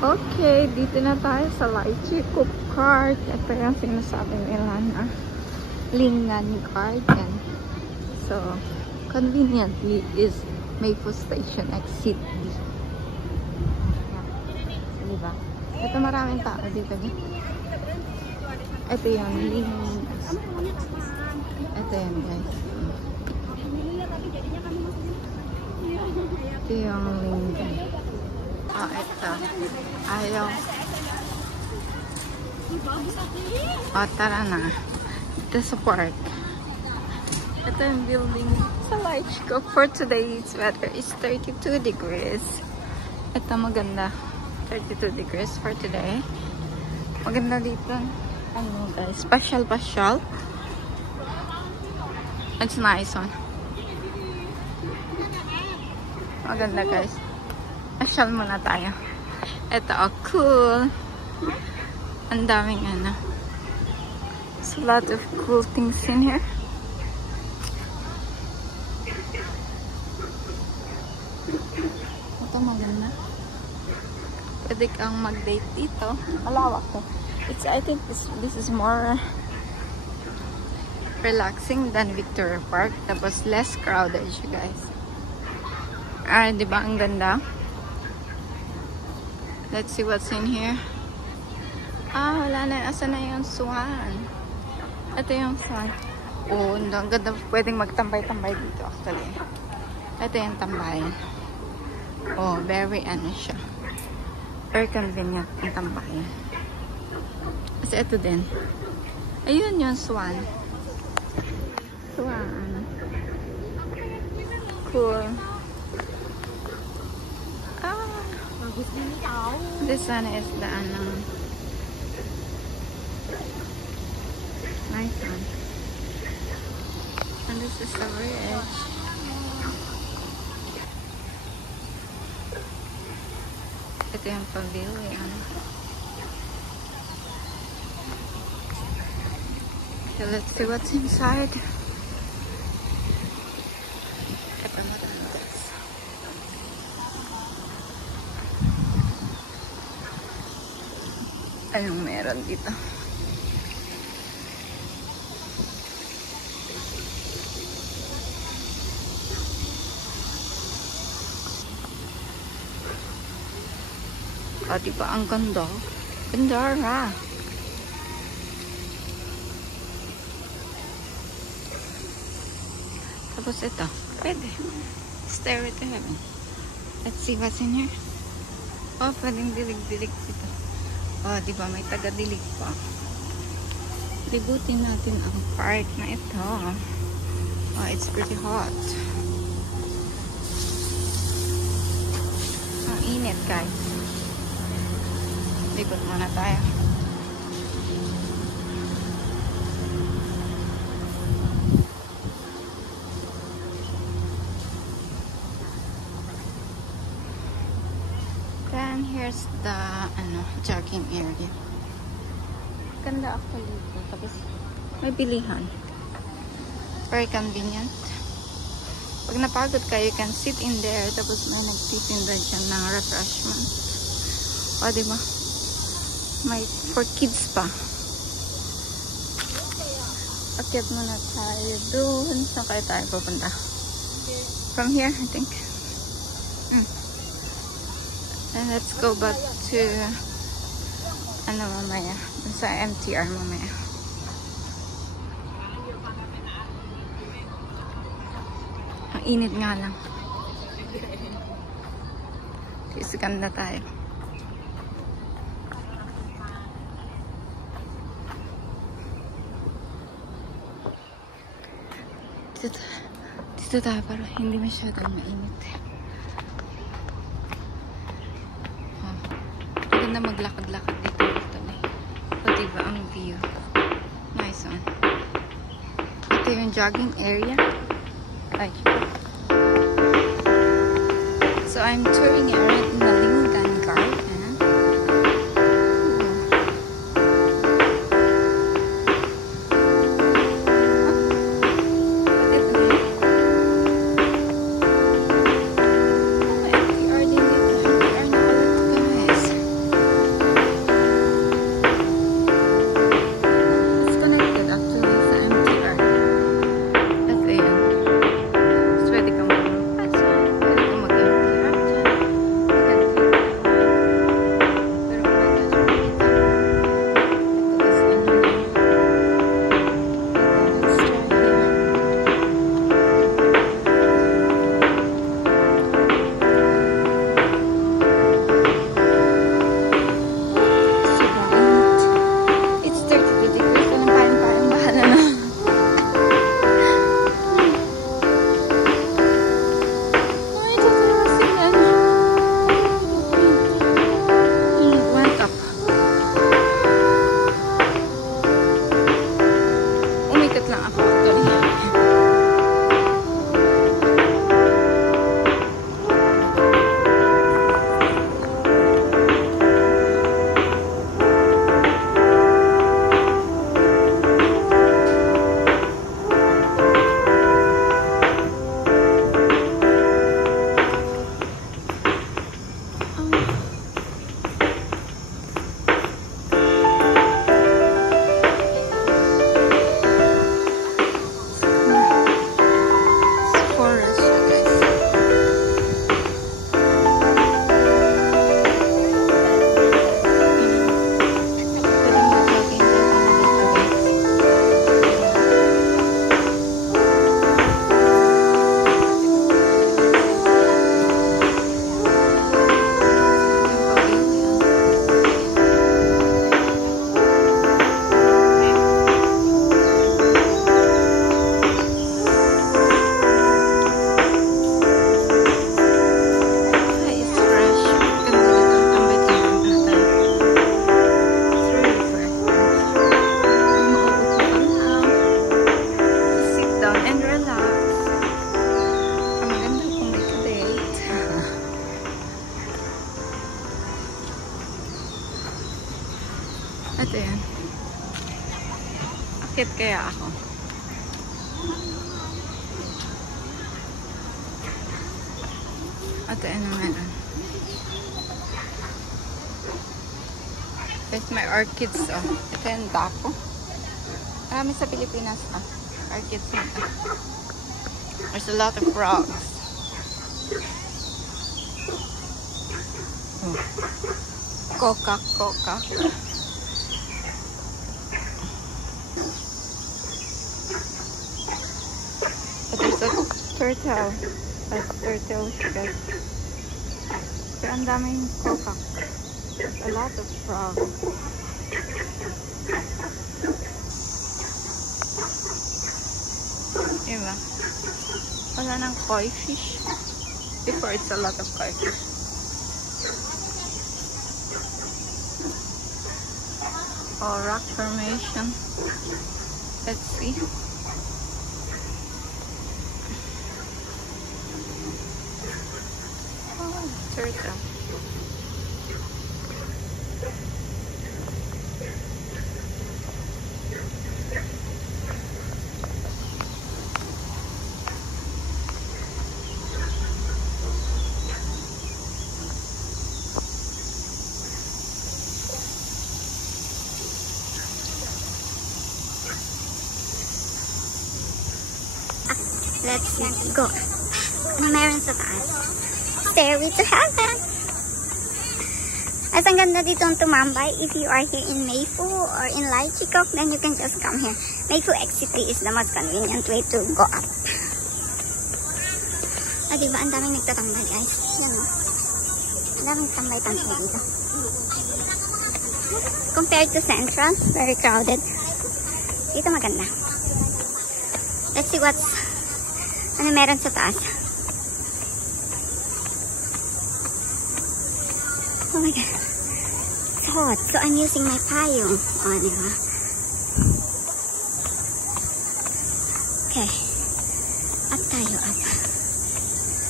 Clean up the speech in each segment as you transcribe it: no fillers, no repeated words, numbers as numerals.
Okay, dito na tayo sa Lychee Coop Park. Ito yung sinasabi nila na Lingan Garden. So, conveniently is Maypo Station Exit D. Yeah. So, diba? Ito maraming tao dito. Ito yung Lingan. Ito yung guys. Ito yung Lingan. Oh, ito. Ayaw. Oh, tara na. Ito sa park. Ito yung building sa Lychee Coop. For today's weather is 32 degrees. Ito maganda. 32 degrees for today. Maganda dito. Ano guys? Special. It's nice one. Maganda guys. Pasyal muna tayo. Ito, oh, cool. Ang daming ano. There's a lot of cool things in here. Ito maganda. Pwede kang mag-date dito. Malawak to. I think this is more relaxing than Victoria Park. Tapos less crowded siya guys. Di ba ang ganda? Let's see what's in here. Wala na. Asa na yung swan? Ito yung swan. Oh, ang ganda. Pwedeng magtambay-tambay dito actually. Ito yung tambayan. Oh, very ano siya. Very convenient yung tambayan. Kasi ito din. Ayun yung swan. Swan. Cool. This one is the nice one. And this is the bridge. Ito yung pavilion. Okay, let's see what's inside. Anong meron dito? Diba ang ganda? Gandara. Tapos ito. Pwede. Stairway to heaven. Let's see what's in here. Oh, pwedeng dilig-dilig dito. Oh, diba may taga-dilig pa. Libutin natin ang park na ito. Oh, it's pretty hot. Ang init guys. Likot muna tayo. Then here's the jogging area. Ganda actually ito. Tapos may bilihan. Very convenient. Pag napagod ka, you can sit in there. Tapos may nagtitinda dyan ng refreshment. O, diba? May for kids pa. Akyat muna tayo doon. Saan kaya tayo pupunta? From here, I think. And let's go back to mamaya. Sa MTR mamaya. Ang init nga lang. Kasi ganda tayo. Dito tayo para hindi masyadong mainit. Ganda maglakad-lakad dito. O diba ang view? Nice one. Ito yung jogging area. Like, so I'm touring around the Lingan Garden. Ito yan. Akit kaya ako. Ito yan na meron. There's my orchids. Oh. Ito yung dako. Marami sa Pilipinas. Orchids nito. There's a lot of frogs. Oh. Coca. But there's a turtle. That's turtle, guys. Kaya ang daming coca. There's a lot of frogs. Diba? Wala nang koi fish. Before, it's a lot of koi fish. Oh, rock formation. Let's see. Oh, turtle. Let's go. Ano meron sa taas? Stairway to heaven. At ang ganda dito ang tumambay. If you are here in Mayfu or in Laichikok, then you can just come here. Mayfu Exit 3 is the most convenient way to go up. Ah, diba? Ang daming nagtatambay, guys. Yan, no? Ang daming tambay-tambay dito. Compared to Central, very crowded. Dito maganda. Let's see what's ano meron sa taas. Oh my god. It's hot. So I'm using my payong. Oh, diba? Okay. Up tayo, up.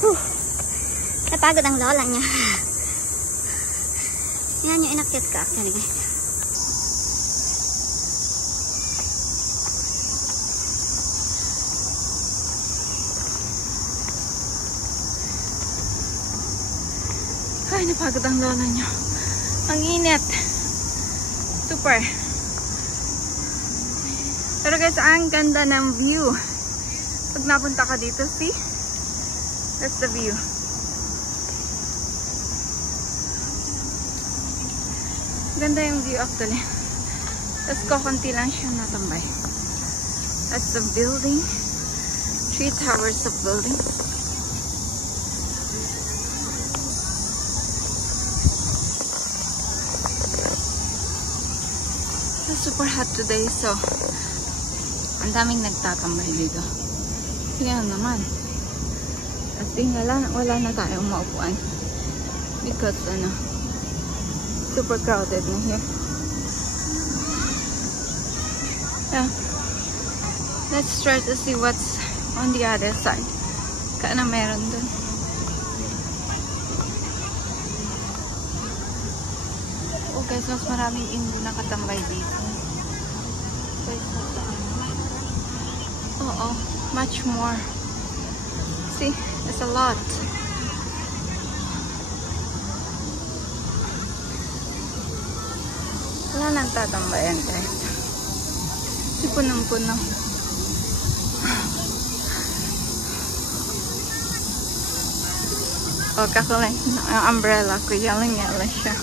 Whew. Napagod ang lola niya. Yan yung inakyat ko actually, guys. Ay, napagod ang lola niya. Ang init. Super. Pero guys, ang ganda ng view. Pag napunta ka dito, see? That's the view. Ganda yung view actually. Tapos konti lang siya natambay. That's the building. 3 towers of building. Super hot today, so ang daming nagtatambay dito. Tingnan naman. Kasi wala na tayong maupuan because super crowded na here. Yeah. Let's try to see what's on the other side. Kaya na meron dun. Oh guys, mas maraming Indo nakatambay dito. Oo, much more. See, there's a lot. Wala nang tatambayan, guys. Di punong-puno. Oh, kakulay. Ang umbrella ko, yellow siya.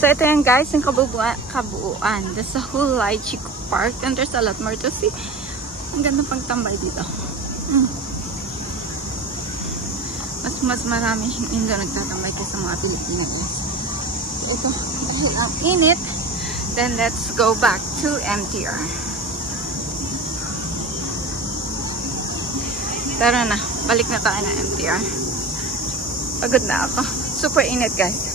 So, ito yan guys, yung kabuuan. There's a whole Laichikok Park and there's a lot more to see. Ang ganda pang tambay dito. Mas marami siyang Indo nagtatambay kaysa mga Pilipina guys. So, ito, dahil ang init, then let's go back to MTR. Tara na, balik na tayo ng MTR. Pagod na ako. Super init guys.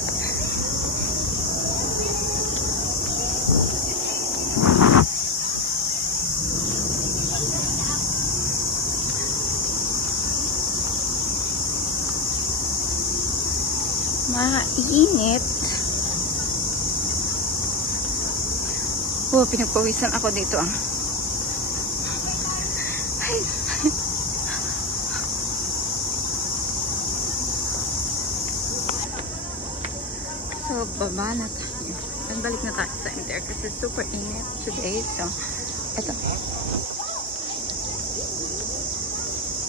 Mainit. Oh, pinagpawisan ako dito ah. Ay. So, baba na tayo. Then, balik na tayo sa MTR kasi super init today. So, eto.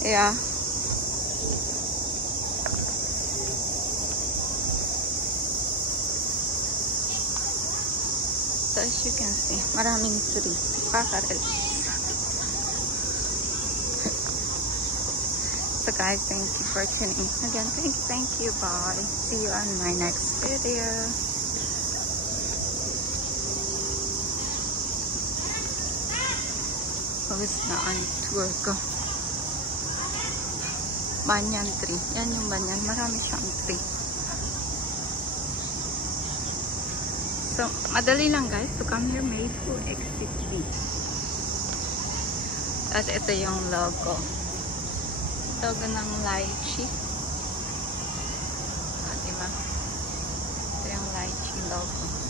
Yeah. So, as you can see, maraming trees. Kaka-relax. So guys, thank you for tuning in again. Thank you, bye. See you on my next video. Pawis na ang tour ko. Banyan tree. Yan yung banyan. Marami siyang tree. So, madali lang guys to come here. Mayfu Exit B. At ito yung logo. Logo ng lychee. Diba? Ito yung lychee logo.